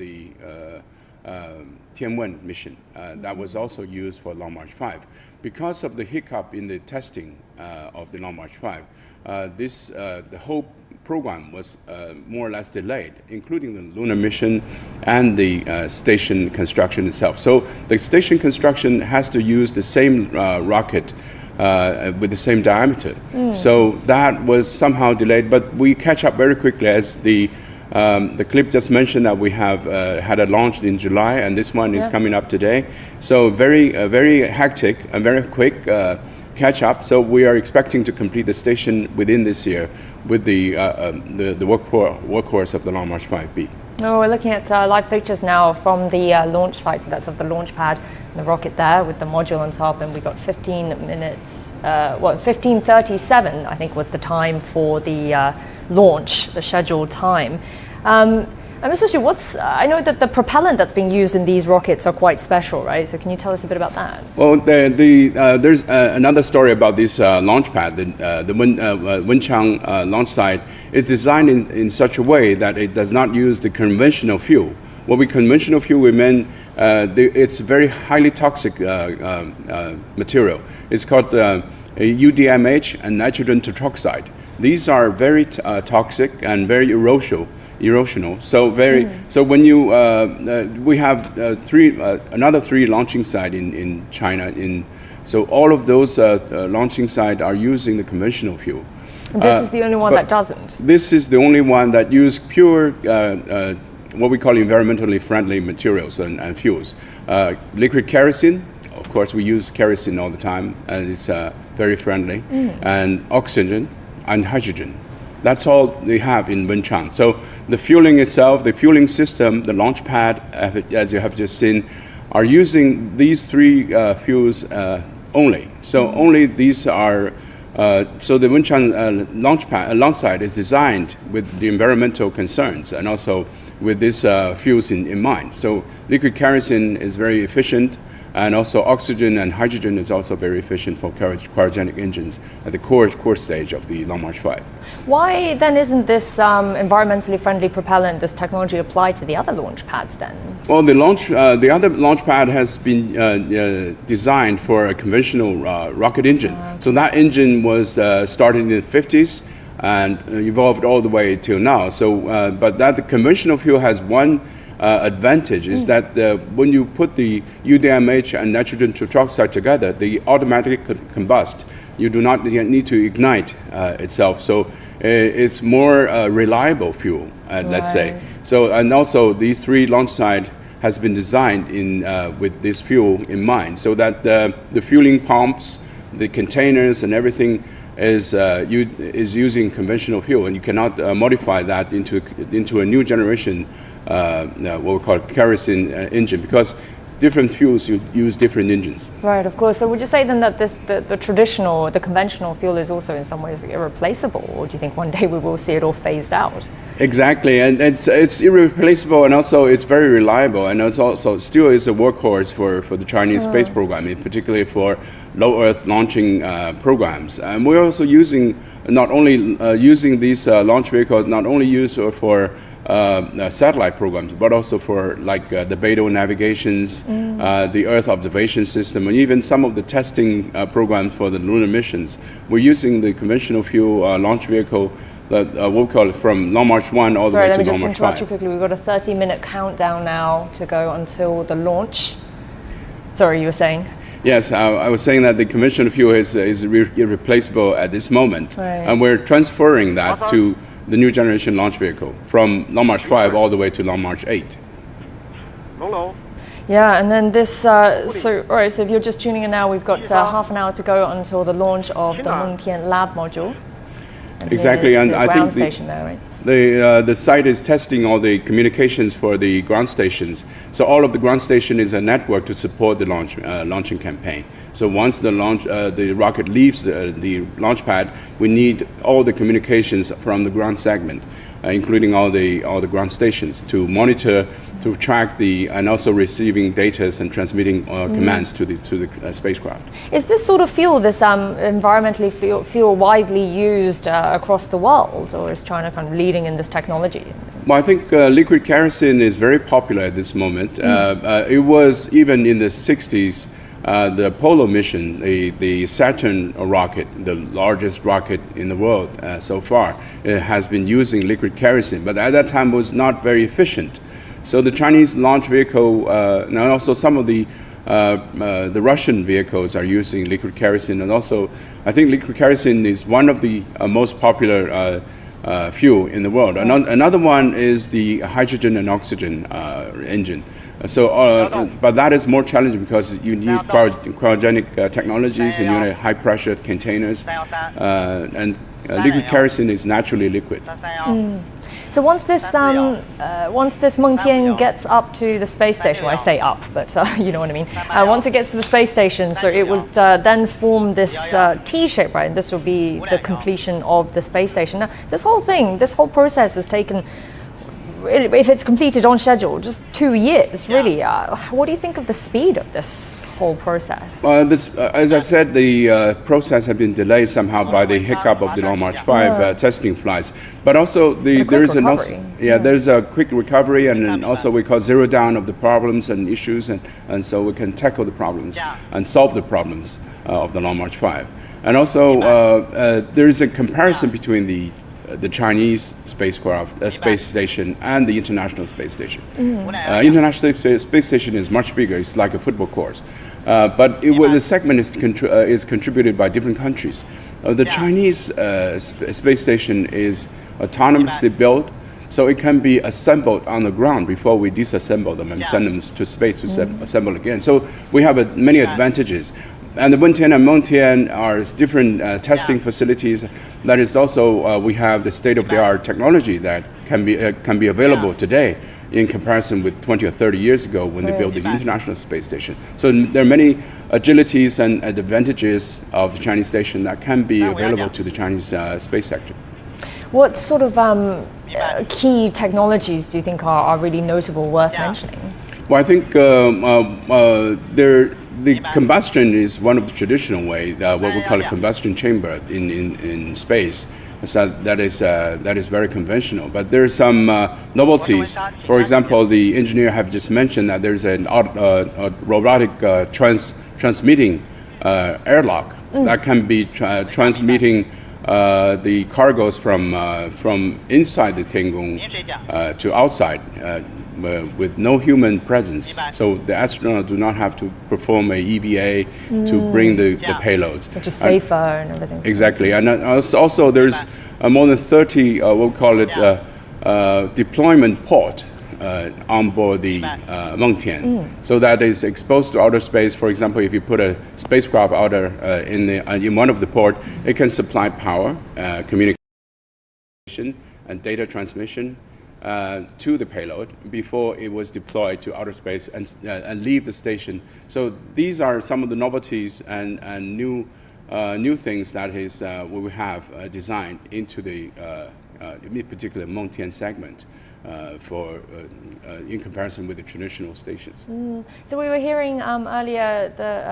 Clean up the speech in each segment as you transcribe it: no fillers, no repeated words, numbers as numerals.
the Tianhe mission that was also used for Long March 5. Because of the hiccup in the testing of the Long March 5, the whole program was more or less delayed, including the lunar mission and the station construction itself. So the station construction has to use the same rocket with the same diameter. So that was somehow delayed, but we catch up very quickly as the clip just mentioned that we have had a launch in July, and this one is coming up today. So very hectic and very quick catch up. So we are expecting to complete the station within this year with the workhorse of the Long March 5B. Oh, we're looking at live pictures now from the launch site, so that's of the launch pad and the rocket there with the module on top, and we got 15 minutes, 15:37 I think was the time for the launch, the scheduled time. Mr. Xu, I know that the propellant that's being used in these rockets are quite special, right? So can you tell us a bit about that? Well, there's another story about this launch pad. The Wenchang launch site is designed in such a way that it does not use the conventional fuel. What we conventional fuel, we mean it's very highly toxic material. It's called UDMH and nitrogen tetroxide. These are very toxic and very erosional. So when you we have another three launching sites in China. So all of those launching sites are using the conventional fuel. This is the only one that doesn't. This is the only one that use pure what we call environmentally friendly materials and fuels. Liquid kerosene. Of course, we use kerosene all the time, and it's very friendly. And oxygen and hydrogen. That's all they have in Wenchang. So the fueling itself, the fueling system, the launch pad, as you have just seen, are using these three fuels only. So only these are. So the Wenchang launch site is designed with the environmental concerns and also with these fuels in mind. So liquid kerosene is very efficient. And also oxygen and hydrogen is also very efficient for cryogenic engines at the core stage of the Long March 5. Why then isn't this environmentally friendly propellant, this technology applied to the other launch pads then? Well, the other launch pad has been designed for a conventional rocket engine. So that engine was started in the 50s and evolved all the way till now. So, but the conventional fuel has one advantage is that when you put the UDMH and nitrogen tetroxide together, they automatically combust. You do not need to ignite itself, so it's more reliable fuel, let's say. So, and also these three launch sites has been designed with this fuel in mind, so that the fueling pumps, the containers, and everything is using conventional fuel, and you cannot modify that into a new generation what we call kerosene engine, because different fuels use different engines. Right, of course. So would you say then that the conventional fuel is also in some ways irreplaceable, or do you think one day we will see it all phased out? Exactly, and it's irreplaceable, and also it's very reliable, and it's also still is a workhorse for the Chinese space program, particularly for low Earth launching programs. And we're also using not only using these launch vehicles, not only used for satellite programs, but also for like the Beidou navigations, the Earth observation system, and even some of the testing programs for the lunar missions. We're using the conventional fuel launch vehicle that we'll call it from Long March 1 all the way to Long March 5. Sorry, let me just interrupt you quickly. We've got a 30-minute countdown now to go until the launch. Sorry, you were saying? Yes, I was saying that the conventional fuel is irreplaceable at this moment, and we're transferring that to the new generation launch vehicle from Long March 5 all the way to Long March 8. Hello. Yeah, and then this, so if you're just tuning in now, we've got half an hour to go until the launch of the Mengtian lab module. And exactly, and I think station there, right? the site is testing all the communications for the ground stations. So all of the ground station is a network to support the launching campaign. So once the rocket leaves the launch pad, we need all the communications from the ground segment. including all the ground stations, to monitor, to track and also receiving data and transmitting commands to the spacecraft. Is this sort of fuel, this environmentally fuel, widely used across the world, or is China kind of leading in this technology? Well, I think liquid kerosene is very popular at this moment. It was even in the 60s. The Apollo mission, the Saturn rocket, the largest rocket in the world so far, has been using liquid kerosene, but at that time was not very efficient. So the Chinese launch vehicle, and also some of the Russian vehicles are using liquid kerosene, and also I think liquid kerosene is one of the most popular fuel in the world. Another one is the hydrogen and oxygen engine. But that is more challenging because you need cryogenic technologies and you need high pressure containers, and liquid kerosene is naturally liquid. So once this Mengtian gets up to the space station, well, I say up, but you know what I mean. Once it gets to the space station, so it would then form this T shape, right? And this will be the completion of the space station. Now, this whole process has taken, if it's completed on schedule, just 2 years, really. What do you think of the speed of this whole process? As I said, the process has been delayed somehow by the hiccup of the Long March 5 testing flights. But also, there's a quick recovery, and then also we call zero down of the problems and issues, and so we can tackle the problems and solve the problems of the Long March 5. And also, there is a comparison between the Chinese spacecraft, space station, and the International Space Station. International Space Station is much bigger. It's like a football court. But the segment is contributed by different countries. The Chinese space station is autonomously built, so it can be assembled on the ground before we disassemble them and send them to space to assemble again. So we have many advantages. And the Wentian and Mengtian are different testing facilities. That is also, we have the state-of-the-art technology that can be available today in comparison with 20 or 30 years ago when they built the International Space Station. So there are many agilities and advantages of the Chinese station that can be available to the Chinese space sector. What sort of key technologies do you think are really notable, worth mentioning? Well, I think the combustion is one of the traditional way, what we call a combustion chamber in space. So that is very conventional. But there's some novelties. For example, the engineer have just mentioned that there's a robotic transmitting airlock that can be transmitting the cargoes from inside the Tiangong to outside. With no human presence, so the astronauts do not have to perform a EVA to bring the payloads. Which is safer and everything. Exactly, and also there's more than 30, we'll call it deployment port on board the Mengtian, so that is exposed to outer space. For example, if you put a spacecraft in one of the port, it can supply power, communication, and data transmission to the payload before it was deployed to outer space and leave the station. So these are some of the novelties and new things that is what we have designed into the in particular Mengtian segment in comparison with the traditional stations. So we were hearing earlier the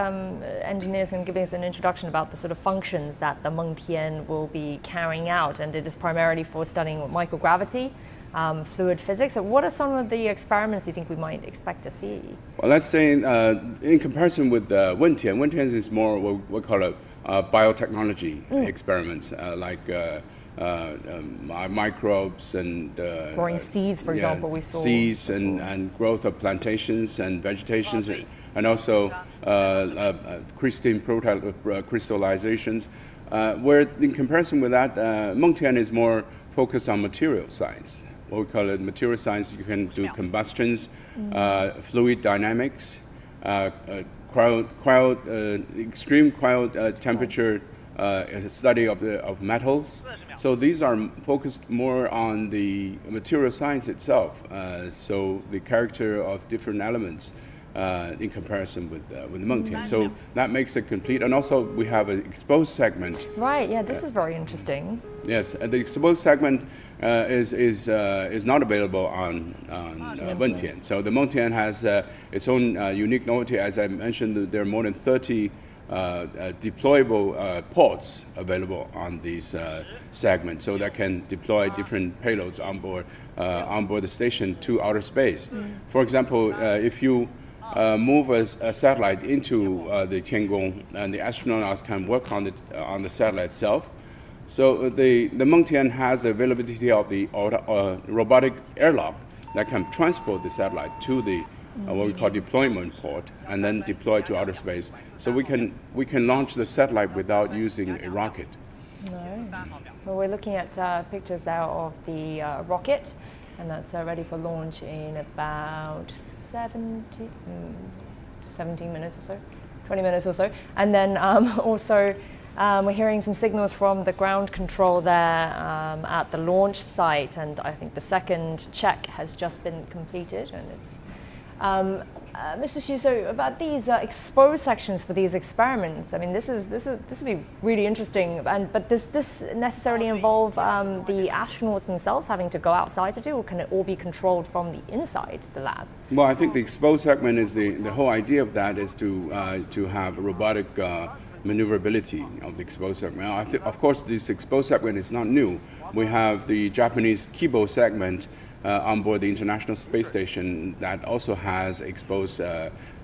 engineers can give us an introduction about the sort of functions that the Mengtian will be carrying out, and it is primarily for studying microgravity, fluid physics. So what are some of the experiments you think we might expect to see? Well, let's say in comparison with Wentian is more what we call biotechnology experiments, like microbes and growing seeds, for example, we saw seeds and growth of plantations and vegetations, and also crystalline crystallizations. Where in comparison with that, Mengtian is more focused on material science. What we call it material science. You can do combustions, fluid dynamics, extreme cryo temperature study of metals. So these are focused more on the material science itself. So the character of different elements. in comparison with the Mengtian. So that makes it complete. And also we have an exposed segment. Right. Yeah. This is very interesting. Yes, the exposed segment is not available on Wentian. So the Mengtian has its own unique novelty. As I mentioned, there are more than 30 deployable ports available on these segments, so that can deploy different payloads on board the station to outer space. For example, if you move a satellite into the Tiangong, and the astronauts can work on the satellite itself. So the Mengtian has the availability of the robotic airlock that can transport the satellite to the what we call deployment port, and then deploy to outer space. So we can launch the satellite without using a rocket. No. Well, we're looking at pictures there of the rocket, and that's ready for launch in about 17 minutes or so, 20 minutes or so. And then also we're hearing some signals from the ground control there at the launch site, and I think the second check has just been completed, and it's Mr. Xu, so about these exposed sections for these experiments, I mean, this would be really interesting. But does this necessarily involve the astronauts themselves having to go outside to do, or can it all be controlled from the inside the lab? Well, I think the exposed segment is the whole idea of that is to have robotic maneuverability of the exposed segment. Of course, this exposed segment is not new. We have the Japanese Kibo segment on board the International Space Station that also has exposed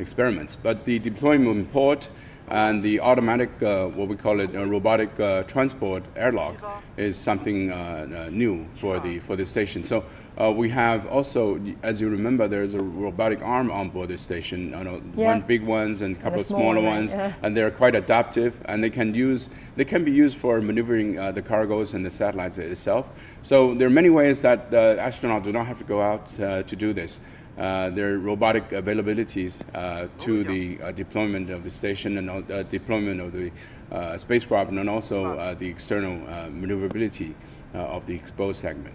experiments. But the deployment port and the automatic, what we call it, robotic transport airlock is something new for the station. So we have also, as you remember, there's a robotic arm on board the station. One big ones and a couple of smaller ones, and they're quite adaptive, and they can be used for maneuvering the cargoes and the satellites itself. So there are many ways that astronauts do not have to go out to do this. There are robotic availabilities to the deployment of the station and deployment of the spacecraft, and also the external maneuverability of the exposed segment.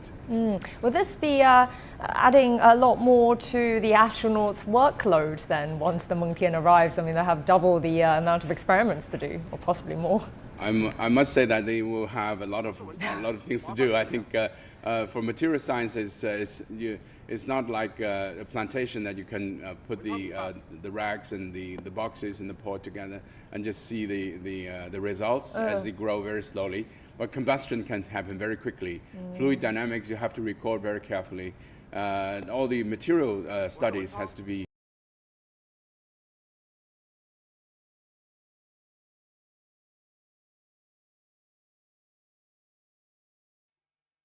Will this be adding a lot more to the astronauts' workload then once the Mengtian arrives? I mean, they have double the amount of experiments to do, or possibly more. I must say that they will have a lot of things to do. I think for material science, it's not like a plantation that you can put the racks and the boxes in the pot together and just see the results as they grow very slowly. But combustion can happen very quickly. Fluid dynamics you have to record very carefully. All the material studies has to be.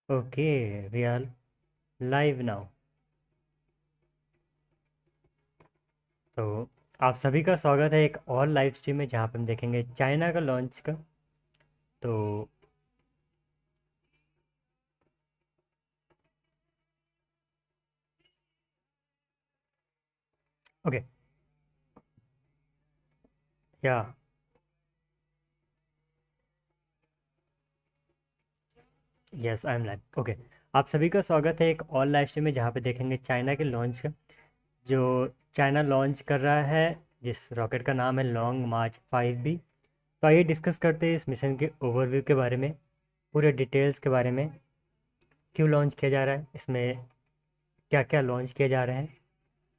Okay, we are live now. तो आप सभी का स्वागत है एक और live stream में जहाँ पे हम देखेंगे चाइना का लॉन्च का। तो ओके या yes I am live. Okay, आप सभी का स्वागत है एक और लाइव स्ट्रीम में जहाँ पे देखेंगे चाइना के लॉन्च का, जो चाइना लॉन्च कर रहा है, जिस रॉकेट का नाम है लॉन्ग मार्च 5B। तो आइए डिस्कस करते हैं इस मिशन के ओवरव्यू के बारे में, पूरे डिटेल्स के बारे में, क्यों लॉन्च किया जा रहा है, इसमें क्या क्या लॉन्च किए जा रहे हैं,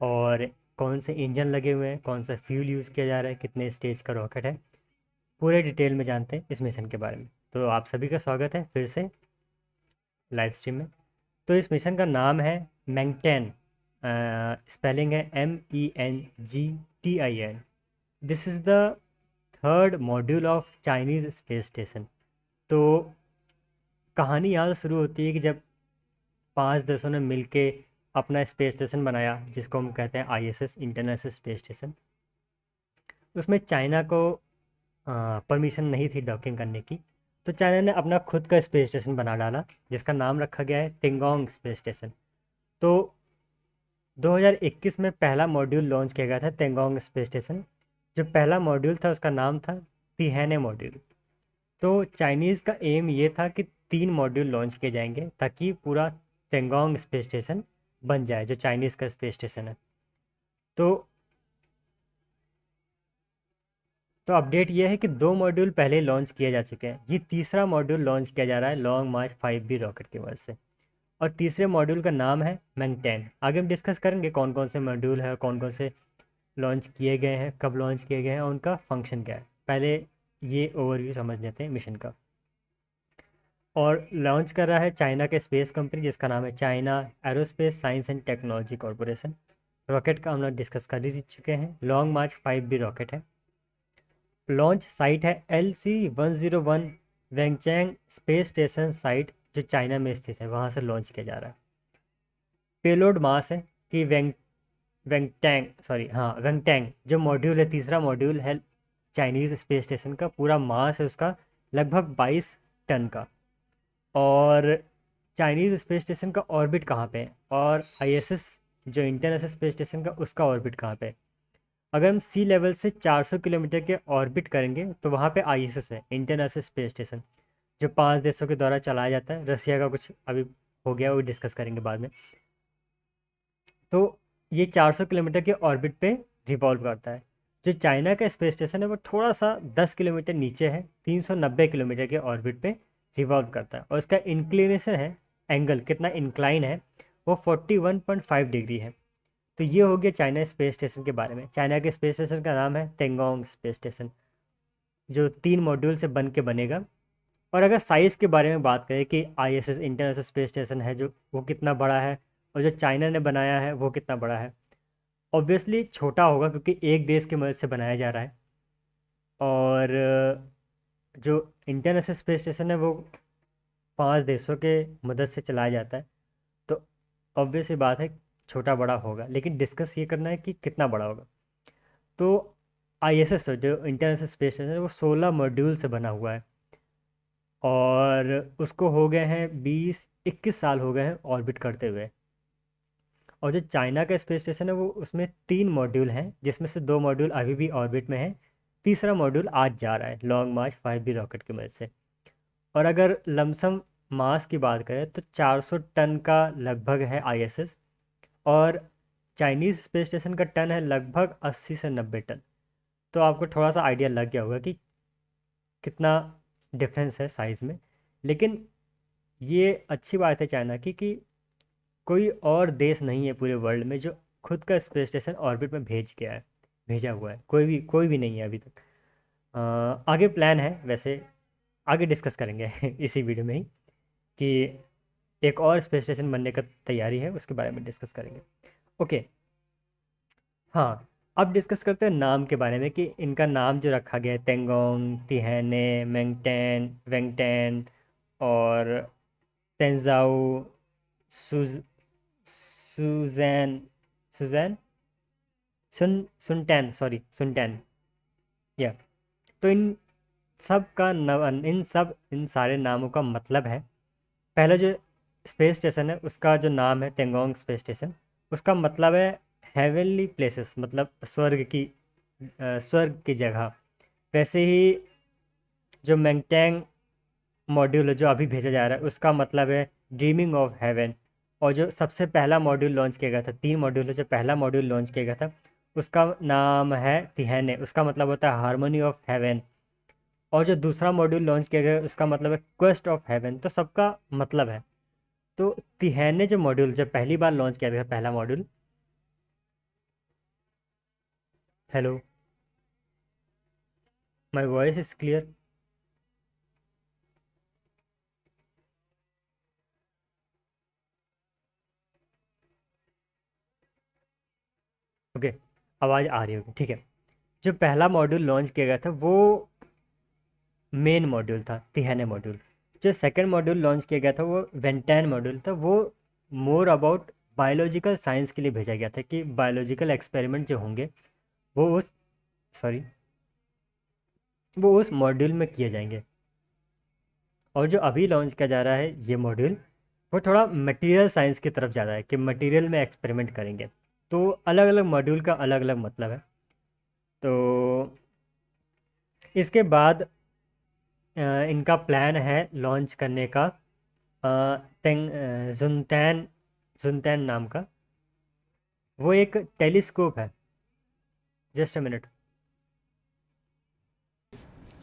और कौन से इंजन लगे हुए हैं, कौन सा फ्यूल यूज़ किया जा रहा है, कितने स्टेज का रॉकेट है, पूरे डिटेल में जानते हैं इस मिशन के बारे में। तो आप सभी का स्वागत है फिर से लाइव स्ट्रीम में। तो इस मिशन का नाम है मैंगटियन, स्पेलिंग है MENGTIN। This is the third module of Chinese space station. तो कहानी यहाँ से शुरू होती है कि जब 5 देशों ने मिलके अपना स्पेस स्टेशन बनाया, जिसको हम कहते हैं ISS, इंटरनेशनल स्पेस स्टेशन। उसमें चाइना को परमिशन नहीं थी डॉकिंग करने की, तो चाइना ने अपना खुद का स्पेस स्टेशन बना डाला, जिसका नाम रखा गया है टिंगोंग स्पेस स्टेशन। तो 2021 में पहला मॉड्यूल लॉन्च किया गया था टिंगोंग स्पेस स्टेशन। जो पहला मॉड्यूल था उसका नाम था तिहाने मॉड्यूल। तो चाइनीज़ का एम ये था कि 3 मॉड्यूल लॉन्च किए जाएंगे ताकि पूरा टिंगोंग स्पेस स्टेशन बन जाए, जो चाइनीज़ का स्पेस स्टेशन है। तो तो अपडेट ये है कि 2 मॉड्यूल पहले लॉन्च किए जा चुके हैं, ये तीसरा मॉड्यूल लॉन्च किया जा रहा है लॉन्ग मार्च 5B रॉकेट की मदद से। और तीसरे मॉड्यूल का नाम है मेंगटेन। आगे हम डिस्कस करेंगे कौन कौन से मॉड्यूल है, कौन कौन से लॉन्च किए गए हैं, कब लॉन्च किए गए हैं और उनका फंक्शन क्या है। पहले ये ओवरव्यू समझ लेते हैं मिशन का। और लॉन्च कर रहा है चाइना के स्पेस कंपनी जिसका नाम है China aerospace science and technology corporation. Rocket का हम लोग डिस्कस कर ही चुके हैं, लॉन्ग मार्च 5B रॉकेट है। लॉन्च साइट है LC-101 वेंगचैंग स्पेस स्टेशन साइट जो चाइना में स्थित है, वहाँ से लॉन्च किया जा रहा है। पेलोड मास है कि वेंगटैंग जो मॉड्यूल है, तीसरा मॉड्यूल है चाइनीज़ स्पेस स्टेशन का, पूरा मास है उसका लगभग 22 टन का। और चाइनीज़ स्पेस स्टेशन का ऑर्बिट कहाँ पे है और ISS जो इंटरनेशनल स्पेस स्टेशन का उसका ऑर्बिट कहाँ पे है। अगर हम सी लेवल से 400 किलोमीटर के ऑर्बिट करेंगे तो वहाँ पे ISS है, इंटरनेशनल स्पेस स्टेशन, जो 5 देशों के द्वारा चलाया जाता है। रसिया का कुछ अभी हो गया, वो डिस्कस करेंगे बाद में। तो ये 400 किलोमीटर के ऑर्बिट पे रिवॉल्व करता है। जो चाइना का स्पेस स्टेशन है वो थोड़ा सा 10 किलोमीटर नीचे है, 390 किलोमीटर के ऑर्बिट पे रिवॉल्व करता है। और इसका इंक्लिनेशन है, एंगल कितना इंक्लाइन है, वो 41.5 डिग्री है। तो ये हो गया चाइना स्पेस स्टेशन के बारे में। चाइना के स्पेस स्टेशन का नाम है टेंगोंग स्पेस स्टेशन, जो 3 मॉड्यूल से बन के बनेगा। और अगर साइज़ के बारे में बात करें कि ISS इंटरनेशनल स्पेस स्टेशन है जो, वो कितना बड़ा है और जो चाइना ने बनाया है वो कितना बड़ा है। ऑब्वियसली छोटा होगा क्योंकि एक देश की मदद से बनाया जा रहा है। और जो इंटरनेशनल स्पेस स्टेशन है वो 5 देशों के मदद से चलाया जाता है। तो ऑब्वियस ही बात है छोटा बड़ा होगा, लेकिन डिस्कस ये करना है कि कितना बड़ा होगा। तो ISS जो इंटरनेशनल स्पेस स्टेशन है वो 16 मॉड्यूल से बना हुआ है और उसको हो गए हैं 20-21 साल हो गए हैं ऑर्बिट करते हुए। और जो चाइना का स्पेस स्टेशन है वो, उसमें 3 मॉड्यूल हैं जिसमें से 2 मॉड्यूल अभी भी ऑर्बिट में है, तीसरा मॉड्यूल आज जा रहा है लॉन्ग मार्च 5B रॉकेट की मदद से। और अगर लमसम मास की बात करें तो 400 टन का लगभग है ISS, और चाइनीज़ स्पेस स्टेशन का टन है लगभग 80 से 90 टन। तो आपको थोड़ा सा आइडिया लग गया होगा कि कितना डिफरेंस है साइज़ में। लेकिन ये अच्छी बात है चाइना की कि कोई और देश नहीं है पूरे वर्ल्ड में जो खुद का स्पेस स्टेशन ऑर्बिट में भेजा हुआ है। कोई भी नहीं है अभी तक। आगे प्लान है, वैसे आगे डिस्कस करेंगे इसी वीडियो में ही, कि एक और स्पेस स्टेशन बनने का तैयारी है, उसके बारे में डिस्कस करेंगे। ओके, हाँ, अब डिस्कस करते हैं नाम के बारे में कि इनका नाम जो रखा गया है तेंगोंग, तिहैने, मेंगटेन, वेंगटेन और तेंजाऊ, सुज सुजैन सुजैन सुनटैन, या। तो इन सारे नामों का मतलब है, पहला जो स्पेस स्टेशन है उसका जो नाम है तेंगोंग स्पेस स्टेशन, उसका मतलब है हेवनली प्लेसेस, मतलब स्वर्ग की जगह। वैसे ही जो मेंगटैंग मॉड्यूल है जो अभी भेजा जा रहा है उसका मतलब है ड्रीमिंग ऑफ हेवन। और जो सबसे पहला मॉड्यूल लॉन्च किया गया था, 3 मॉड्यूल है, जो पहला मॉड्यूल लॉन्च किया गया था उसका नाम है तिहैने, उसका मतलब होता है हारमोनी ऑफ हेवन। और जो दूसरा मॉड्यूल लॉन्च किया गया उसका मतलब है क्वेस्ट ऑफ हेवन। तो सबका मतलब है। तो तिहैने जो मॉड्यूल जब पहली बार लॉन्च किया गया पहला module, hello, my voice is clear? Okay, आवाज़ आ रही होगी, ठीक है। जो पहला मॉड्यूल लॉन्च किया गया था वो मेन मॉड्यूल था, तिहैने मॉड्यूल। जो सेकंड मॉड्यूल लॉन्च किया गया था वो वेंटैन मॉड्यूल था। वो मोर अबाउट बायोलॉजिकल साइंस के लिए भेजा गया था कि बायोलॉजिकल एक्सपेरिमेंट जो होंगे वो उस सॉरी वो उस मॉड्यूल में किए जाएंगे। और जो अभी लॉन्च किया जा रहा है ये मॉड्यूल, वो थोड़ा मटेरियल साइंस की तरफ ज़्यादा है कि मटेरियल में एक्सपेरिमेंट करेंगे। तो अलग अलग मॉड्यूल का अलग अलग मतलब है। तो इसके बाद इनका प्लान है लॉन्च करने का जुनतैन जुनतैन नाम का। वो एक टेलीस्कोप है। Just a minute.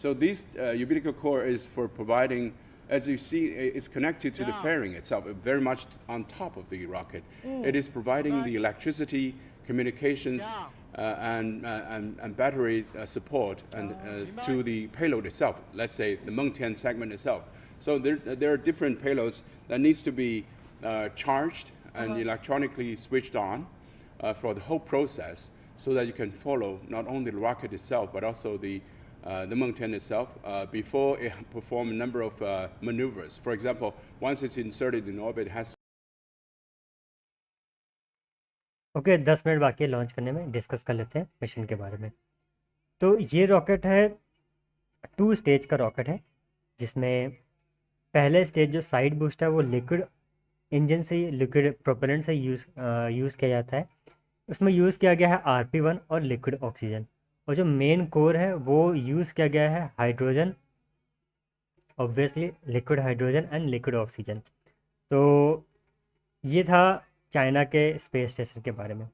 So this umbilical cord is for providing, as you see, it's connected to the fairing itself, very much on top of the rocket. It is providing the electricity, communications, and battery support to the payload itself. Let's say the Mengtian segment itself. So there are different payloads that needs to be charged and electronically switched on for the whole process, so that you can follow not only the rocket itself but also the Mengtian itself before it perform a number of maneuvers. For example, once it's inserted in orbit, it has okay 10 minute बाकी है launch करने में, discuss कर लेते हैं mission के बारे में। तो ये रॉकेट है 2 स्टेज का रॉकेट है, जिसमें पहले स्टेज जो साइड बूस्ट है वो लिक्विड इंजन से, लिक्विड प्रोपेलेंट से यूज़ किया जाता है। उसमें यूज़ किया गया है RP1 और लिक्विड ऑक्सीजन, और जो मेन कोर है वो यूज़ किया गया है hydrogen, obviously liquid hydrogen and liquid oxygen. तो ये था चाइना के स्पेस स्टेशन के बारे में।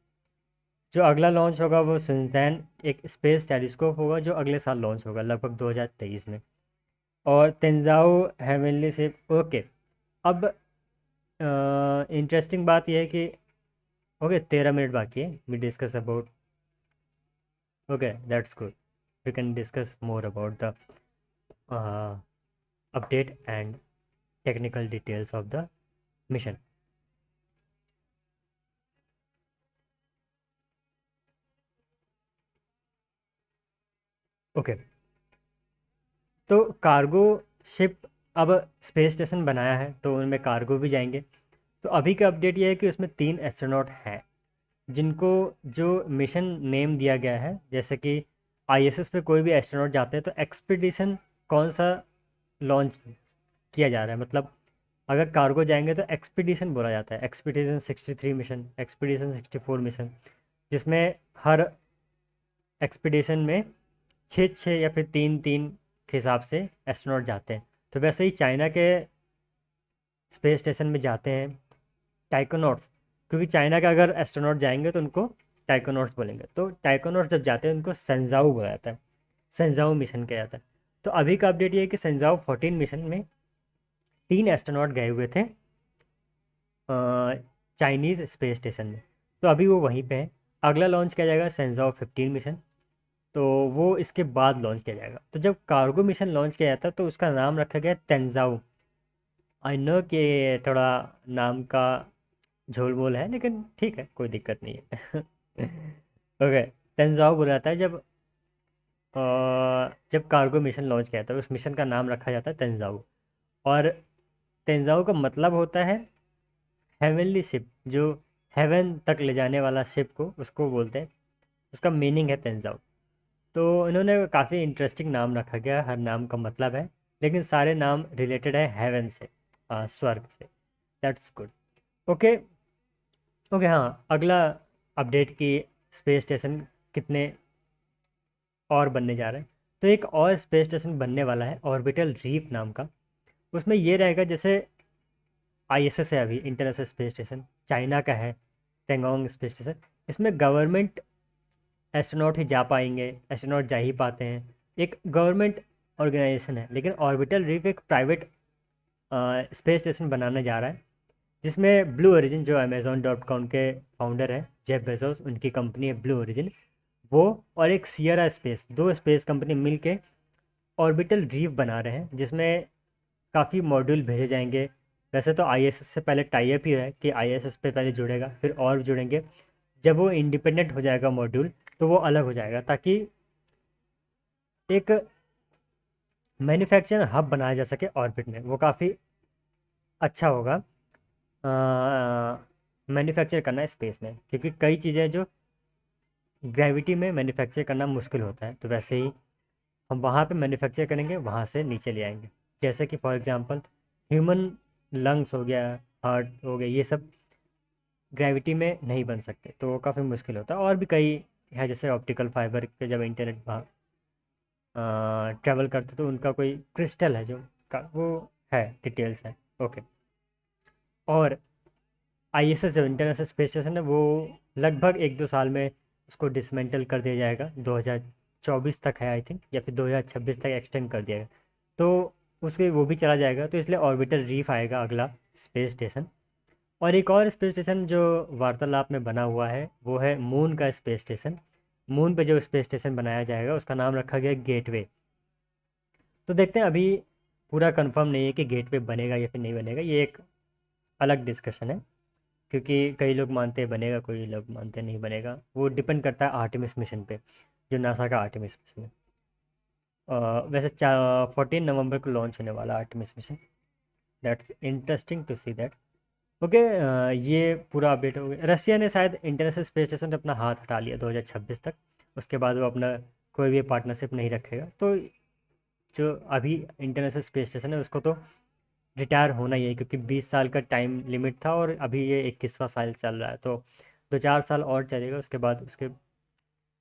जो अगला लॉन्च होगा वो सुनतैन एक स्पेस टेलीस्कोप होगा, जो अगले साल लॉन्च होगा लगभग 2023 में। और तेंजाओ हेवनली से ओके। अब इंटरेस्टिंग बात यह है कि ओके 13 मिनट बाकी है, we discuss about okay that's good, we can discuss more about the update and technical details of the mission. Okay तो कार्गो शिप अब स्पेस स्टेशन बनाया है तो उनमें कार्गो भी जाएंगे। तो अभी का अपडेट ये है कि उसमें 3 एस्ट्रोनॉट हैं जिनको जो मिशन नेम दिया गया है, जैसे कि ISS पे कोई भी एस्ट्रोनॉट जाते हैं तो एक्सपीडिशन कौन सा लॉन्च किया जा रहा है, मतलब अगर कार्गो जाएंगे तो एक्सपीडिशन बोला जाता है। एक्सपीडिशन 63 मिशन, एक्सपीडिशन 64 मिशन, जिसमें हर एक्सपीडिशन में 6 या फिर 3 के हिसाब से एस्ट्रोनॉट जाते हैं। तो वैसे ही चाइना के स्पेस स्टेशन में जाते हैं टाइकोनॉट्स, क्योंकि चाइना का अगर एस्ट्रोनॉट जाएंगे तो उनको टाइकोनॉट्स बोलेंगे। तो टाइकोनॉट्स जब जाते हैं उनको सेंजाओ बोला जाता है, सेंजाओ मिशन किया जाता है। तो अभी का अपडेट ये है कि सेंजाओ 14 मिशन में 3 एस्ट्रोनॉट गए हुए थे चाइनीज़ स्पेस स्टेशन में, तो अभी वो वहीं पे हैं। अगला लॉन्च किया जाएगा सेंजाओ 15 मिशन, तो वो इसके बाद लॉन्च किया जाएगा। तो जब कार्गो मिशन लॉन्च किया जाता है तो उसका नाम रखा गया तेंजाओ। आई नो कि थोड़ा नाम का झोल-मोल है, लेकिन ठीक है, कोई दिक्कत नहीं है। ओके तेंजाओ बोला जाता है जब कार्गो मिशन लॉन्च किया था, उस मिशन का नाम रखा जाता है तेंजाओ। और तेंजाओ का मतलब होता है हेवनली शिप, जो हेवन तक ले जाने वाला शिप को उसको बोलते हैं, उसका मीनिंग है तेंजाओ। तो इन्होंने काफ़ी इंटरेस्टिंग नाम रखा गया, हर नाम का मतलब है, लेकिन सारे नाम रिलेटेड है हेवन से, स्वर्ग से। That's good. ओके ओके हाँ, अगला अपडेट की स्पेस स्टेशन कितने और बनने जा रहे हैं। तो एक और स्पेस स्टेशन बनने वाला है ऑर्बिटल रीफ नाम का। उसमें ये रहेगा जैसे ISS है अभी, इंटरनेशनल स्पेस स्टेशन चाइना का है, तेंगोंग स्पेस स्टेशन। इसमें गवर्नमेंट एस्ट्रोनॉट ही जा पाएंगे, एस्ट्रोनॉट जा ही पाते हैं, एक गवर्नमेंट ऑर्गेनाइजेशन है। लेकिन ऑर्बिटल रीफ एक प्राइवेट स्पेस स्टेशन बनाने जा रहा है, जिसमें ब्लू ओरिजिन, जो Amazon.com के फाउंडर है जेफ बेजोस, उनकी कंपनी है ब्लू ओरिजिन, वो और एक सियरा स्पेस, 2 स्पेस कंपनी मिलके ऑर्बिटल रीफ बना रहे हैं, जिसमें काफ़ी मॉड्यूल भेजे जाएंगे। वैसे तो ISS से पहले टाई अप ही है कि ISS पे पहले जुड़ेगा, फिर और जुड़ेंगे। जब वो इंडिपेंडेंट हो जाएगा मॉड्यूल तो वो अलग हो जाएगा, ताकि एक मैन्युफैक्चर हब बनाया जा सके ऑर्बिट में। वो काफ़ी अच्छा होगा मैन्युफैक्चर करना स्पेस में, क्योंकि कई चीज़ें जो ग्रेविटी में मैन्युफैक्चर करना मुश्किल होता है, तो वैसे ही हम वहाँ पे मैन्युफैक्चर करेंगे, वहाँ से नीचे ले आएंगे। जैसे कि फॉर एग्जांपल ह्यूमन लंग्स हो गया, हार्ट हो गया, ये सब ग्रेविटी में नहीं बन सकते, तो वो काफ़ी मुश्किल होता है। और भी कई है, जैसे ऑप्टिकल फाइबर के जब इंटरनेट ट्रैवल करते तो उनका कोई क्रिस्टल है जो वो है, डिटेल्स है। ओके और ISS जो इंटरनेशनल स्पेस स्टेशन है वो लगभग 1-2 साल में उसको डिसमेंटल कर दिया जाएगा, 2024 तक है आई थिंक, या फिर 2026 तक एक्सटेंड कर दिया गया, तो उसके वो भी चला जाएगा। तो इसलिए ऑर्बिटल रीफ आएगा अगला स्पेस स्टेशन। और एक और स्पेस स्टेशन जो वार्तालाप में बना हुआ है वो है मून का स्पेस स्टेशन। मून पे जो स्पेस स्टेशन बनाया जाएगा उसका नाम रखा गया गेटवे। तो देखते हैं, अभी पूरा कंफर्म नहीं है कि गेटवे बनेगा या फिर नहीं बनेगा, ये एक अलग डिस्कशन है, क्योंकि कई लोग मानते हैं बनेगा, कोई लोग मानते हैं नहीं बनेगा। वो डिपेंड करता है आर्टेमिस मिशन पे, जो नासा का आर्टेमिस मिशन है। वैसे 14 नवंबर को लॉन्च होने वाला Artemis mission. That's interesting to see that. Okay, ये पूरा अपडेट हो गया। रसिया ने शायद इंटरनेशनल स्पेस स्टेशन से अपना हाथ हटा लिया 2026 तक, उसके बाद वो अपना कोई भी पार्टनरशिप नहीं रखेगा। तो जो अभी इंटरनेशनल स्पेस स्टेशन है उसको तो रिटायर होना ही है, क्योंकि 20 साल का टाइम लिमिट था और अभी ये 21वां साल चल रहा है। तो 2-4 साल और चलेगा, उसके बाद उसके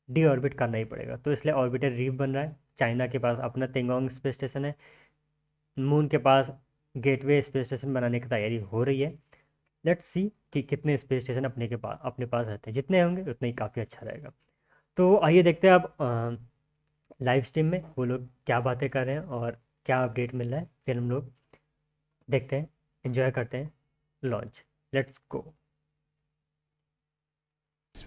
डी ऑर्बिट करना ही पड़ेगा। तो इसलिए ऑर्बिटर रीफ बन रहा है। चाइना के पास अपना तेंगोंग स्पेस स्टेशन है, मून के पास गेटवे स्पेस स्टेशन बनाने की तैयारी हो रही है। लेट्स सी कि कितने स्पेस स्टेशन अपने पास रहते हैं। जितने होंगे उतने ही काफ़ी अच्छा रहेगा। तो आइए देखते हैं अब लाइव स्ट्रीम में वो लोग क्या बातें कर रहे हैं और क्या अपडेट मिल रहा है, फिर हम लोग देखते हैं, एंजॉय करते हैं launch. Let's go.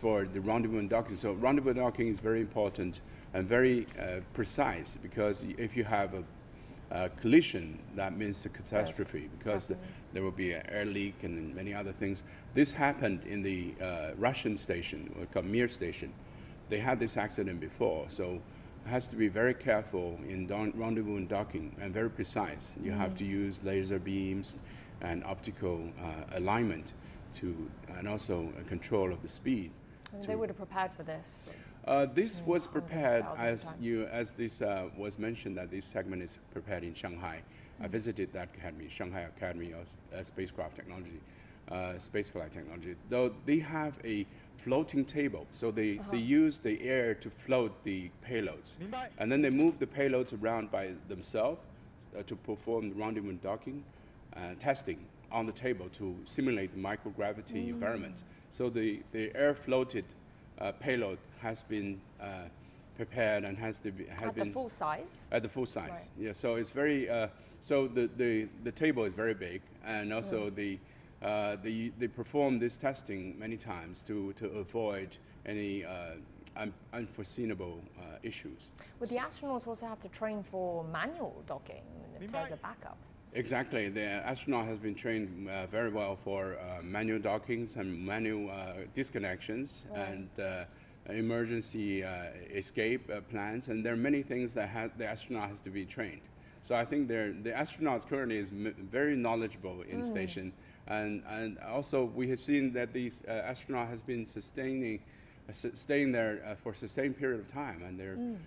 For the rendezvous and docking. So rendezvous docking is very important and very precise, because if you have a collision, that means a catastrophe, because there will be an air leak and many other things. This happened in the Russian station, called Mir station. They had this accident before, so it has to be very careful in rendezvous and docking and very precise. You have to use laser beams and optical alignment and also control of the speed. They would have prepared for this. This was prepared as this was mentioned, that this segment is prepared in Shanghai. I visited that academy, Shanghai Academy of Spacecraft Technology, Spaceflight Technology. Though they have a floating table, so they use the air to float the payloads, and then they move the payloads around by themselves to perform the rendezvous and docking testing on the table to simulate the microgravity environment. So the air floated payload has been prepared and has been the full size. At the full size, right. Yeah. So it's very so the table is very big, and also they perform this testing many times to avoid any unforeseeable issues. Would the astronauts also have to train for manual docking as a backup? Exactly. The astronaut has been trained very well for manual dockings and manual disconnections and emergency escape plans. And there are many things that the astronaut has to be trained. So I think the astronauts currently is very knowledgeable in station. And also we have seen that these astronaut has been staying there for a sustained period of time. And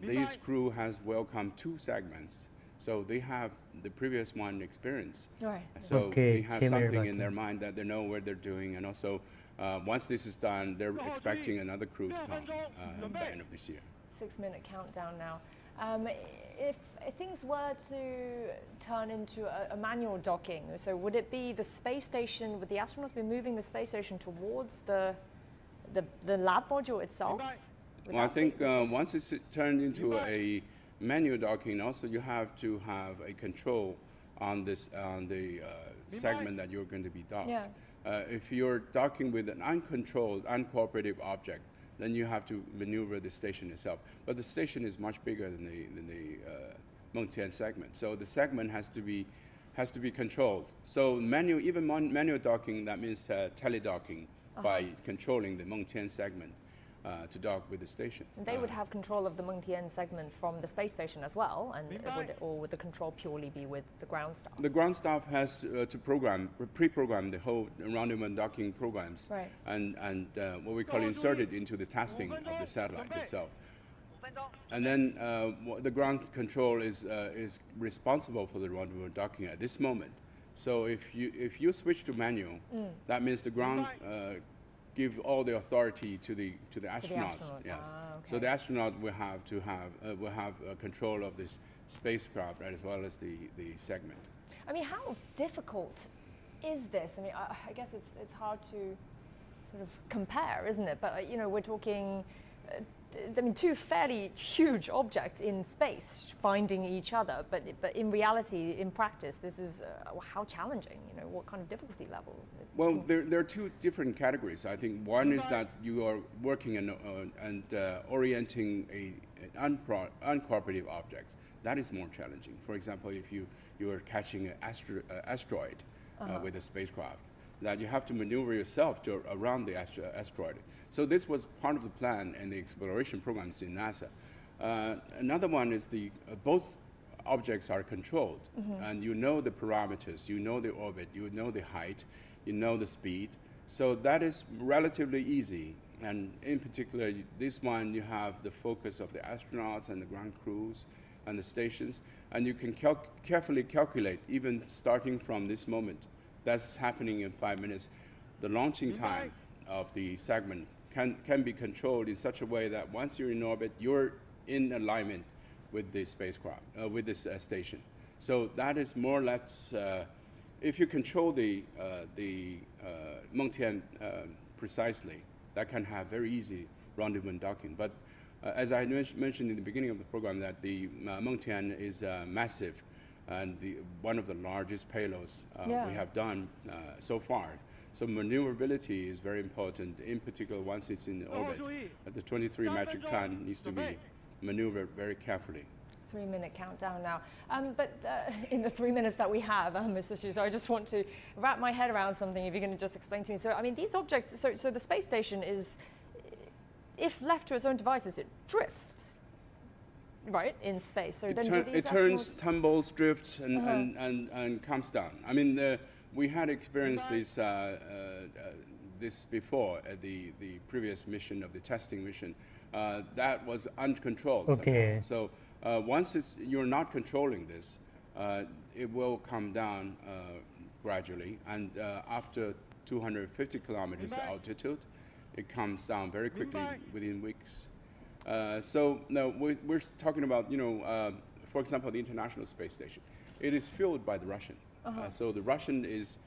this crew has welcomed 2 segments. So they have the previous one experience. Right. So they have something in their mind that they know what they're doing. And also, once this is done, they're expecting another crew to come at the end of this year. 6-minute countdown now. If things were to turn into a manual docking, so would it be the space station, would the astronauts be moving the space station towards the lab module itself? Well, I think once it's turned into a manual docking, also you have to have a control on the segment that you're going to be docked. Yeah. If you're docking with an uncontrolled, uncooperative object, then you have to maneuver the station itself. But the station is much bigger than the Mengtian segment, so the segment has to be controlled. So manual docking, that means teledocking by controlling the Mengtian segment. To dock with the station. And they would have control of the Mengtian segment from the space station as well, or would the control purely be with the ground staff? The ground staff has to pre-program the whole rendezvous and docking programs, right. and what we call inserted into the testing of the satellite itself. And then the ground control is responsible for the rendezvous and docking at this moment. So if you switch to manual, that means the ground give all the authority to the astronauts. Yes. Okay. So the astronaut will have control of this spacecraft as well as the segment. I mean, how difficult is this? I mean, I guess it's hard to sort of compare, isn't it? But we're talking I mean, two fairly huge objects in space finding each other, but in reality, in practice, this is how challenging. You know, what kind of difficulty level? Well, there are two different categories. I think one is that you are working and orienting an uncooperative object. That is more challenging. For example, if you are catching an asteroid with a spacecraft, that you have to maneuver yourself around the asteroid. So this was part of the plan and the exploration programs in NASA. Another one is both objects are controlled, and you know the parameters, you know the orbit, you know the height, you know the speed. So that is relatively easy. And in particular, this one, you have the focus of the astronauts and the ground crews and the stations, and you can carefully calculate, even starting from this moment. That's happening in 5 minutes. The launching time of the segment can be controlled in such a way that once you're in orbit, you're in alignment with the spacecraft, with this station. So that is more or less, if you control the Mengtian precisely, that can have very easy rendezvous and docking. But as I mentioned in the beginning of the program, that the Mengtian is massive and one of the largest payloads we have done so far. So maneuverability is very important, in particular once it's in orbit. The 23 metric ton needs to be maneuvered very carefully. 3-minute countdown now. But in the 3 minutes that we have, Mr. Xu, so I just want to wrap my head around something, if you're going to just explain to me. So, I mean, these objects, so the space station is, if left to its own devices, it drifts, right, in space. So then do these it turns, tumbles, drifts, and comes down. I mean, we had experienced this before at the previous mission of the testing mission. That was uncontrolled. Okay. So once you're not controlling this, it will come down gradually, and after 250 kilometers altitude, it comes down very quickly within weeks. So now we're talking about, for example, the International Space Station. It is fueled by the Russian. So the Russian is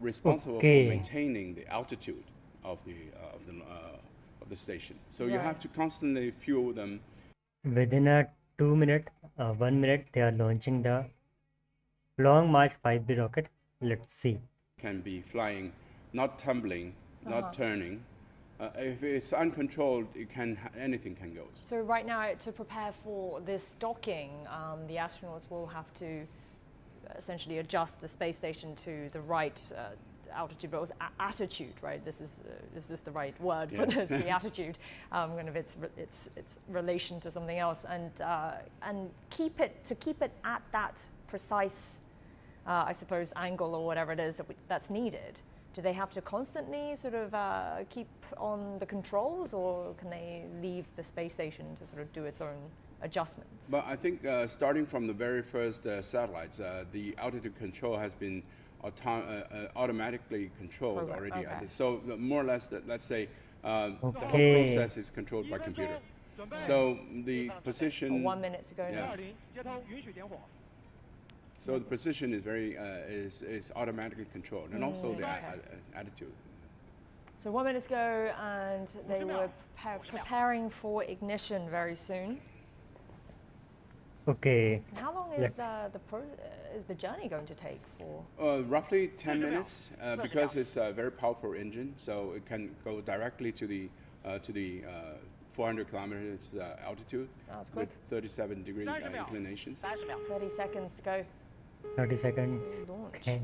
responsible for maintaining the altitude of the station. So you have to constantly fuel them. Within a 1 minute, they are launching the Long March 5B rocket. Let's see. Can be flying, not tumbling, not turning. If it's uncontrolled, anything can go. So right now, to prepare for this docking, the astronauts will have to essentially adjust the space station to the right altitude, but also attitude, right? Is this the right word for this? The attitude, kind of its relation to something else, and keep it at that precise, I suppose, angle or whatever it is that's needed. Do they have to constantly sort of keep on the controls, or can they leave the space station to sort of do its own adjustments? But I think starting from the very first satellites, the altitude control has been automatically controlled already. Okay. So more or less, let's say the whole process is controlled by computer. So the position. 1 minute to go now. So the position is is automatically controlled, and also the attitude. So 1 minute to go, and they were preparing for ignition very soon. Okay. And how long is the journey going to take for? Roughly 10 minutes, because it's a very powerful engine, so it can go directly to the 400 kilometers altitude with 37-degree inclinations. 30 seconds to go. 30 seconds. Launch. Okay.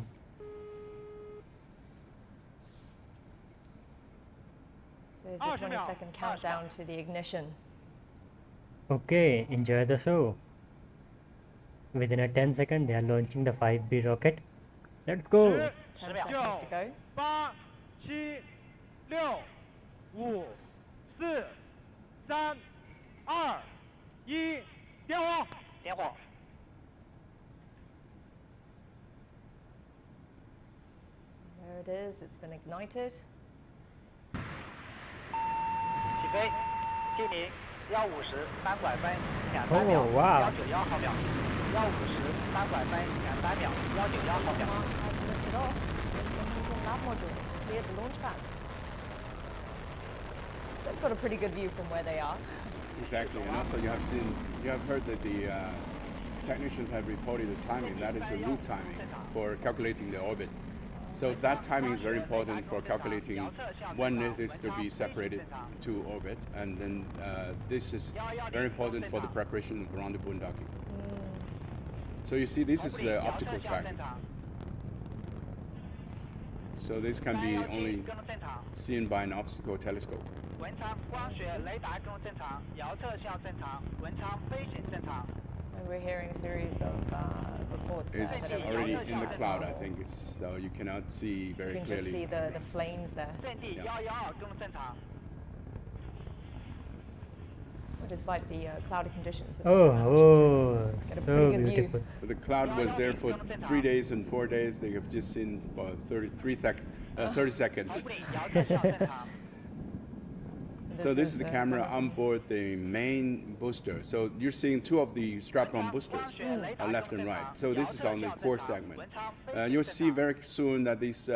There's a 20-second countdown to the ignition. Okay, enjoy the show. Within a 10 seconds, they are launching the 5B rocket. Let's go. 10 seconds to go. 8、7、6、5、4、3、2、1，点火！点火！ There it is. It's been ignited. 起飞，姓名153拐分2.3秒，191毫秒，153拐分2.3秒，191毫秒。Has lifted off. The Mengtian lab module has cleared the launch pad. got a pretty good view from where they are. Exactly, and also you have heard that the technicians have reported the timing. That is the route timing for calculating the orbit. So that timing is very important for calculating when it is to be separated to orbit, and then this is very important for the preparation of rendezvous and docking. So you see, this is the optical tracking. So this can be only seen by an optical telescope. And we're hearing a series of reports there. It's that are already really in the cloud, I visible. think. So you cannot see very You can clearly. just see the flames there. But despite the cloudy conditions, I think we managed Oh, to get a so pretty good view. beautiful. But the cloud was there for 3 days and 4 days. They have just seen about 30 seconds. So this is the camera on board the main booster. So you're seeing two of the strap-on boosters, left and right. So this is on the core segment. You'll see very soon that these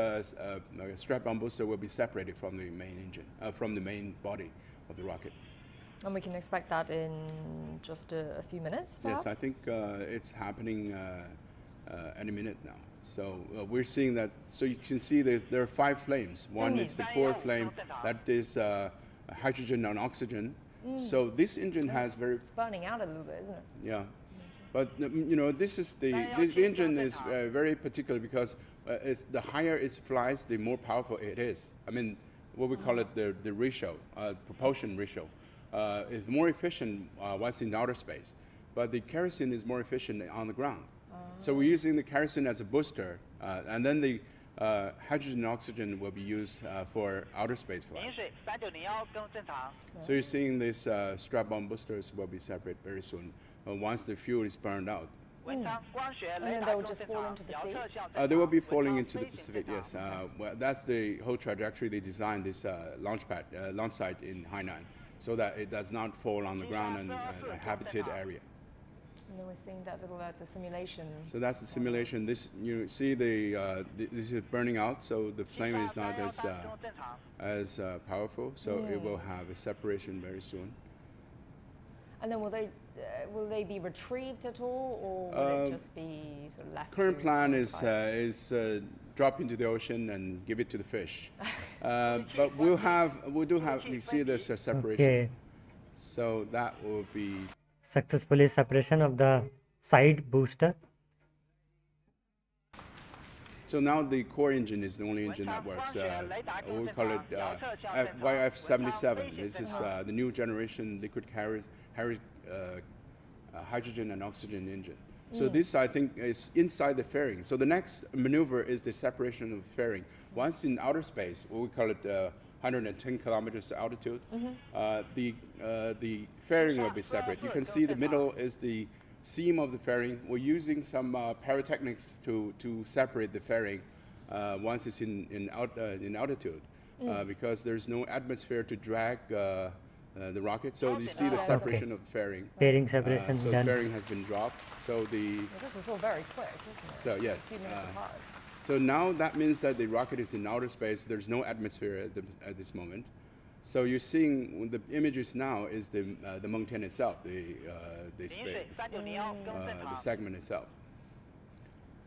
strap-on booster will be separated from the main engine, from the main body of the rocket. And we can expect that in just a few minutes, perhaps? Yes, I think it's happening any minute now. So we're seeing that. So you can see that there are 5 flames. One is the core flame, that is hydrogen and oxygen. So this engine has very It's burning out a little bit, isn't it? yeah, but you know, this is the engine is very particular because it's the higher it flies, the more powerful it is. I mean, what we call it the ratio, propulsion ratio, is more efficient once in outer space, but the kerosene is more efficient on the ground. So we're using the kerosene as a booster, and then the hydrogen and oxygen will be used for outer space flight. So you're seeing these strap-on boosters will be separate very soon once the fuel is burned out. And then they will just fall into the sea? They will be falling into the Pacific, yes. Well, that's the whole trajectory. They designed this launch site in Hainan so that it does not fall on the ground and a habited area. And then we're seeing that little, it's a simulation. So that's the simulation. This, you see this is burning out, so the flame is not as powerful, so it will have a separation very soon. And then will they be retrieved at all, or will it just be sort of left? Current to plan the is device? drop into the ocean and give it to the fish. But we do have, you see there's a separation. Okay. So that will be Successfully separation of the side booster. so now the core engine is the only engine that works. We call it YF77. This is the new generation liquid carrier hydrogen and oxygen engine. So this, I think, is inside the fairing. So the next maneuver is the separation of the fairing. Once in outer space, we call it 110 kilometers altitude, the fairing will be separate. You can see the middle is the seam of the fairing. We're using some pyrotechnics to separate the fairing once it's in altitude because there's no atmosphere to drag the rocket. So you see the separation of the fairing. Fairing separation So the done. fairing has been dropped. So the Well, this is all very quick, isn't it? So, yes, A few minutes apart. so now that means that the rocket is in outer space. There's no atmosphere at this moment. So you're seeing the images now is the Mengtian itself, the space, the segment itself.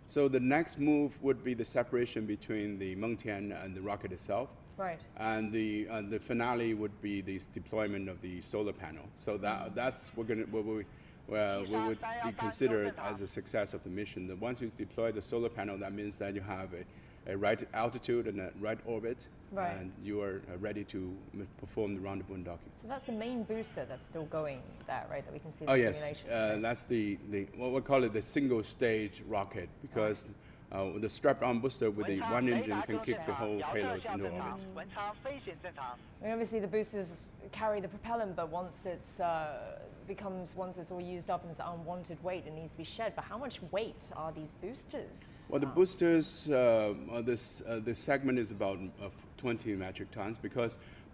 So the next move would be the separation between the Mengtian and the rocket itself. Right. And the finale would be the deployment of the solar panel. So that's what we would be considered as a success of the mission. That once you deploy the solar panel, that means that you have a right altitude and a right orbit, Right. and you are ready to perform the rendezvous and docking. So that's the main booster that's still going there, right? That we can see the Oh yes, simulation. that's the what we call it the single stage rocket because the strap-on booster with the one engine can kick the whole payload into orbit. And obviously the boosters carry the propellant, but once it's once it's all used up and it's unwanted weight, it needs to be shed. But how much weight are these boosters? Well, the boosters, this segment is about 20 metric tons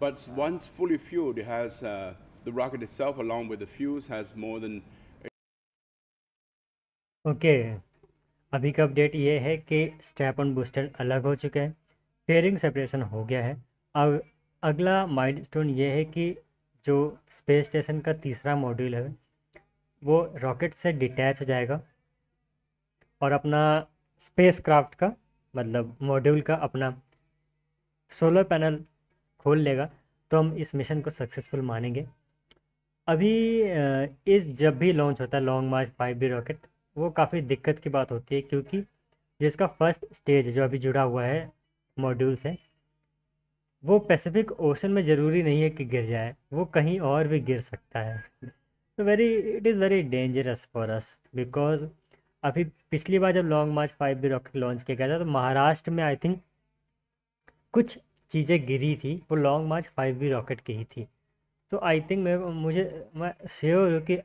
but once fully fueled, it has the rocket itself along with the fuels has more than okay अभी का update ये है कि strap on booster अलग हो चुके हैं, fairing separation हो गया है। अब अगला माइलस्टोन ये है कि जो स्पेस स्टेशन का तीसरा मॉड्यूल है वो रॉकेट से डिटैच हो जाएगा और अपना स्पेस क्राफ्ट का मतलब मॉड्यूल का अपना सोलर पैनल खोल लेगा, तो हम इस मिशन को सक्सेसफुल मानेंगे। अभी इस जब भी लॉन्च होता है लॉन्ग मार्च 5B रॉकेट, वो काफ़ी दिक्कत की बात होती है क्योंकि जिसका फर्स्ट स्टेज जो अभी जुड़ा हुआ है मॉड्यूल से, वो पैसिफिक ओशन में ज़रूरी नहीं है कि गिर जाए, वो कहीं और भी गिर सकता है। तो it is very dangerous for us because अभी पिछली बार जब लॉन्ग मार्च 5B रॉकेट लॉन्च किया गया था तो महाराष्ट्र में आई थिंक कुछ चीज़ें गिरी थी, वो लॉन्ग मार्च 5B रॉकेट की ही थी। तो आई थिंक मैं श्योर हूँ कि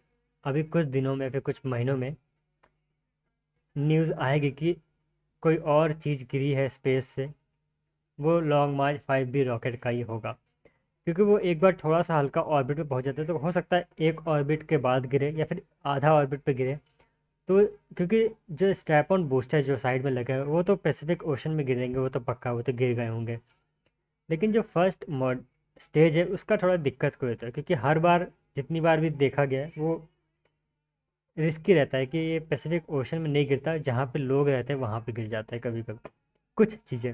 अभी कुछ दिनों में फिर कुछ महीनों में न्यूज़ आएगी कि कोई और चीज़ गिरी है स्पेस से, वो लॉन्ग मार्च 5B रॉकेट का ही होगा। क्योंकि वो एक बार थोड़ा सा हल्का ऑर्बिट पे पहुंच जाता है तो हो सकता है एक ऑर्बिट के बाद गिरे या फिर आधा ऑर्बिट पे गिरे। तो क्योंकि जो स्ट्रैप ऑन बूस्टर जो साइड में लगे हैं वो तो पैसिफिक ओशन में गिरेंगे, वो तो पक्का, वो तो गिर गए होंगे। लेकिन जो फर्स्ट मॉड स्टेज है उसका थोड़ा दिक्कत को होता है क्योंकि हर बार जितनी बार भी देखा गया है वो रिस्की रहता है कि ये पैसिफिक ओशन में नहीं गिरता, जहाँ पे लोग रहते हैं वहाँ पे गिर जाता है कभी कभी कुछ चीज़ें।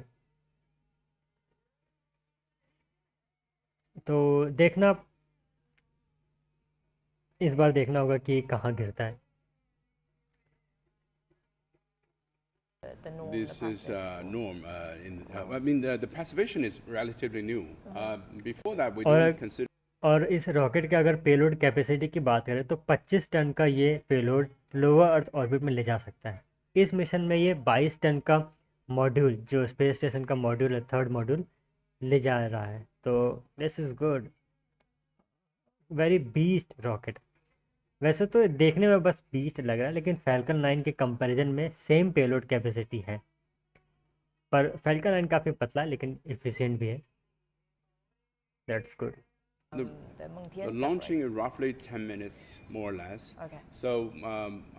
तो देखना, इस बार देखना होगा कि कहाँ गिरता है। The norm, This the is practice. norm. I mean, the passivation is relatively new. Before that, we और don't consider. और इस रॉकेट के अगर पेलोड कैपेसिटी की बात करें तो 25 टन का ये पेलोड लोअर अर्थ ऑर्बिट में ले जा सकता है। इस मिशन में ये 22 टन का मॉड्यूल जो स्पेस स्टेशन का मॉड्यूल है, थर्ड मॉड्यूल ले जा रहा है। तो this is good, very beast rocket. वैसे तो देखने में बस बीस्ट लग रहा है लेकिन फैल्कन 9 के कंपैरिजन में सेम पेलोड कैपेसिटी है, पर फैल्कन 9 काफ़ी पतला है लेकिन एफिशिएंट भी है। That's good. The, The the Mengtian launching separate. is roughly 10 minutes, more or less. Okay. So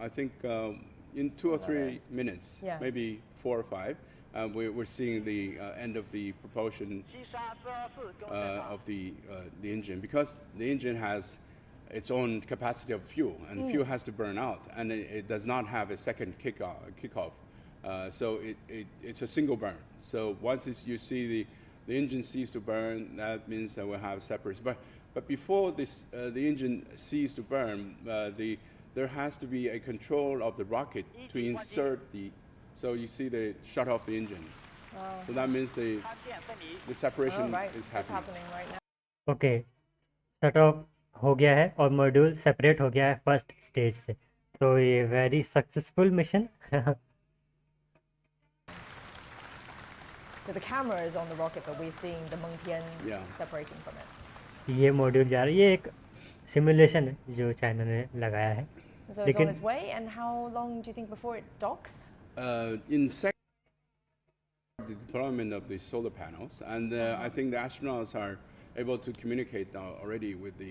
I think in 2 or 3 minutes, Yeah. maybe 4 or 5, we're seeing the end of the propulsion of the engine, because the engine has its own capacity of fuel, and fuel has to burn out, and it does not have a second kickoff. So it's a single burn. So once you see the engine cease to burn, that means that we'll have separate. But before this, the engine cease to burn, there has to be a control of the rocket to insert the. So you see they shut off the engine. So that means the separation Oh, right. is It's happening. happening right now. Okay, shut off हो गया है और module separate हो गया है first stage से। तो ये very successful mission. So the camera is on the rocket, but we're seeing the Mengtian Yeah. separating from it. ये मॉड्यूल जा रहा है, ये एक सिमुलेशन है जो चाइना ने लगाया है। So it's लेकिन on its way, and how long do you think before it docks? In the deployment of the solar panels, and I think the astronauts are able to communicate now already with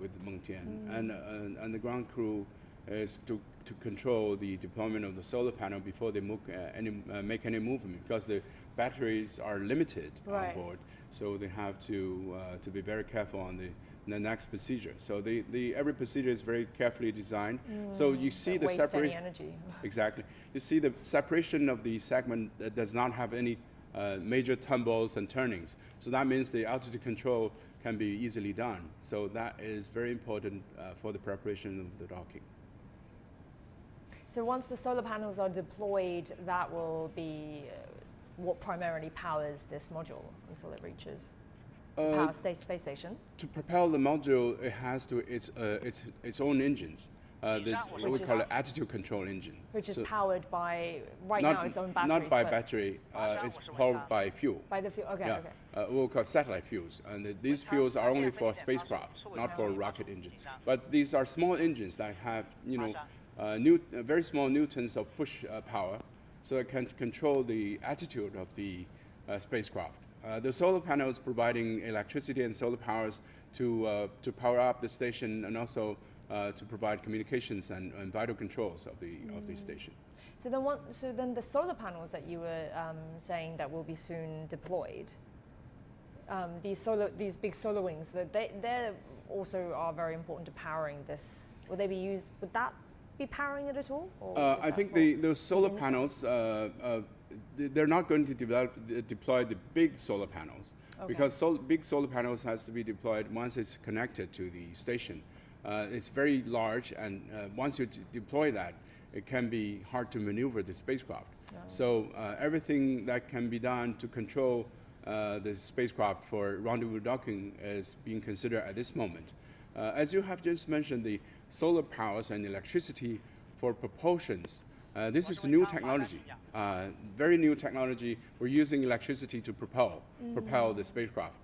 with Mengtian, and the ground crew is to control the deployment of the solar panel before they make any movement, because the batteries are limited Right. on board, so they have to be very careful on the next procedure. So every procedure is very carefully designed. So you see Don't the waste any separation. energy. Exactly. You see the separation of the segment that does not have any major tumbles and turnings. So that means the altitude control can be easily done. So that is very important for the preparation of the docking. So once the solar panels are deployed, that will be what primarily powers this module until it reaches the power space station. To propel the module, it has its own engines. What we call an attitude control engine. Which is So powered by, now its own batteries. Not by but battery, it's powered by fuel. by the fuel. Okay, Yeah, okay. we'll call satellite fuels, and these fuels are only for spacecraft, not for rocket engines. But these are small engines that have, very small newtons of push power, so it can control the attitude of the spacecraft. The solar panels providing electricity and solar powers to power up the station, and also to provide communications and vital controls of the station. So then the solar panels that you were saying that will be soon deployed, these big solar wings, that they also are very important to powering this. Would they be used? Would that be powering it at all? Or I think those solar panels, they're not going to deploy the big solar panels, because big solar panels has to be deployed once it's connected to the station. It's very large, and once you deploy that, it can be hard to maneuver the spacecraft. So everything that can be done to control the spacecraft for rendezvous docking is being considered at this moment. As you have just mentioned, the solar powers and electricity for propulsions, this is new technology, very new technology. We're using electricity to propel the spacecraft.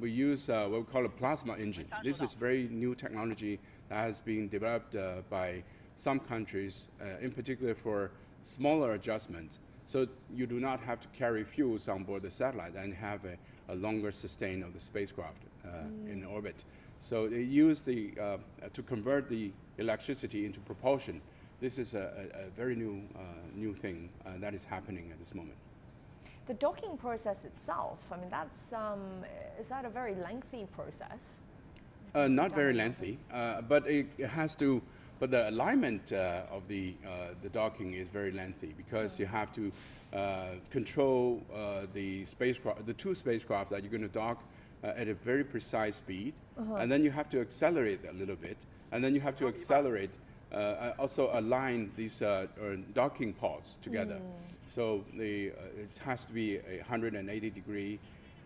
We use what we call a plasma engine. This is very new technology that has been developed by some countries, in particular for smaller adjustments. So you do not have to carry fuels on board the satellite and have a longer sustain of the spacecraft in orbit. So they use to convert the electricity into propulsion. This is a very new thing that is happening at this moment. The docking process itself, I mean, is that a very lengthy process? Not very lengthy, but it has to. But the alignment of the docking is very lengthy, because you have to control the spacecraft, the two spacecraft that you're going to dock at a very precise speed, and then you have to accelerate a little bit, and then you have to accelerate, also align these docking pods together. So it has to be 180-degree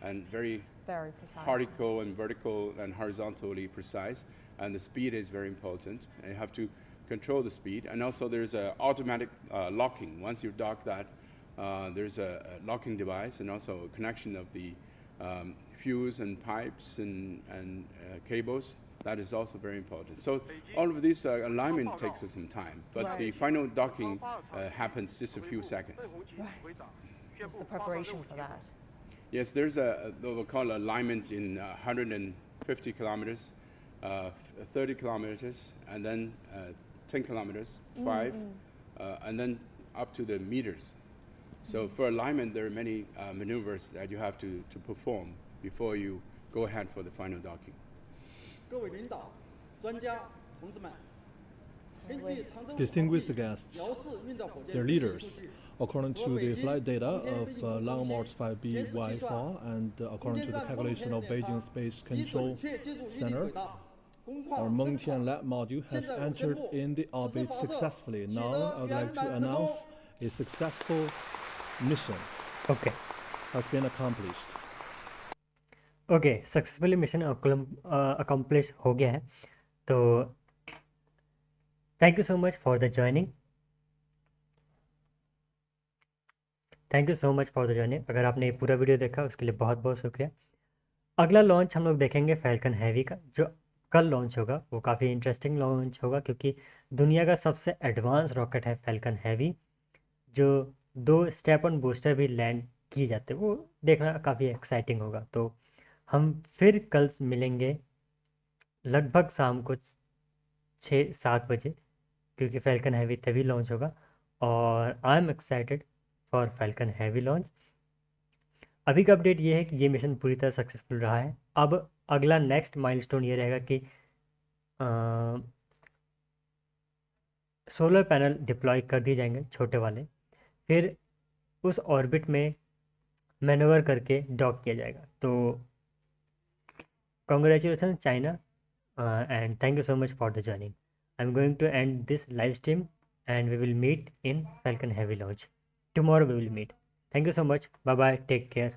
and very precise. Particle and vertical and horizontally precise, and the speed is very important. And you have to control the speed, and also there's an automatic locking. Once you dock that, there's a locking device, and also a connection of the fuse and pipes and cables. That is also very important. So all of this alignment takes some time, but the final docking happens just a few seconds. Right. What's the preparation for that? Yes, there's what we call alignment in 150 kilometers, 30 kilometers, and then 10 kilometers, 5, and then up to the meters. So for alignment, there are many maneuvers that you have to perform before you go ahead for the final docking. Distinguished guests, their leaders, according to the flight data of Long March 5B Y4 and according to the calculation of Beijing Space Control Center, our Mengtian lab module has entered in the orbit successfully. Now I would like to announce a successful mission has been accomplished. Okay, successfully mission accomplished हो गया है. तो thank you so much for the joining. Thank you so much for the journey. अगर आपने ये पूरा video देखा उसके लिए बहुत बहुत शुक्रिया. अगला लॉन्च हम लोग देखेंगे फैल्कन हैवी का, जो कल लॉन्च होगा. वो काफ़ी इंटरेस्टिंग लॉन्च होगा, क्योंकि दुनिया का सबसे एडवांस रॉकेट है फैल्कन हैवी, जो 2 स्टेप ऑन बूस्टर भी लैंड किए जाते हैं. वो देखना काफ़ी एक्साइटिंग होगा. तो हम फिर कल मिलेंगे लगभग शाम को 6-7 बजे, क्योंकि फैल्कन हैवी तभी लॉन्च होगा. और I am excited for falcon heavy launch. अभी का अपडेट ये है कि ये मिशन पूरी तरह सक्सेसफुल रहा है. अब अगला नेक्स्ट माइलस्टोन ये रहेगा कि सोलर पैनल डिप्लॉय कर दिए जाएंगे, छोटे वाले. फिर उस ऑर्बिट में मैनूवर करके डॉक किया जाएगा. तो congratulation China, and thank you so much for the joining. I'm going to end this live stream and we will meet in Falcon Heavy launch. Tomorrow we will meet. Thank you so much. Bye bye. Take care.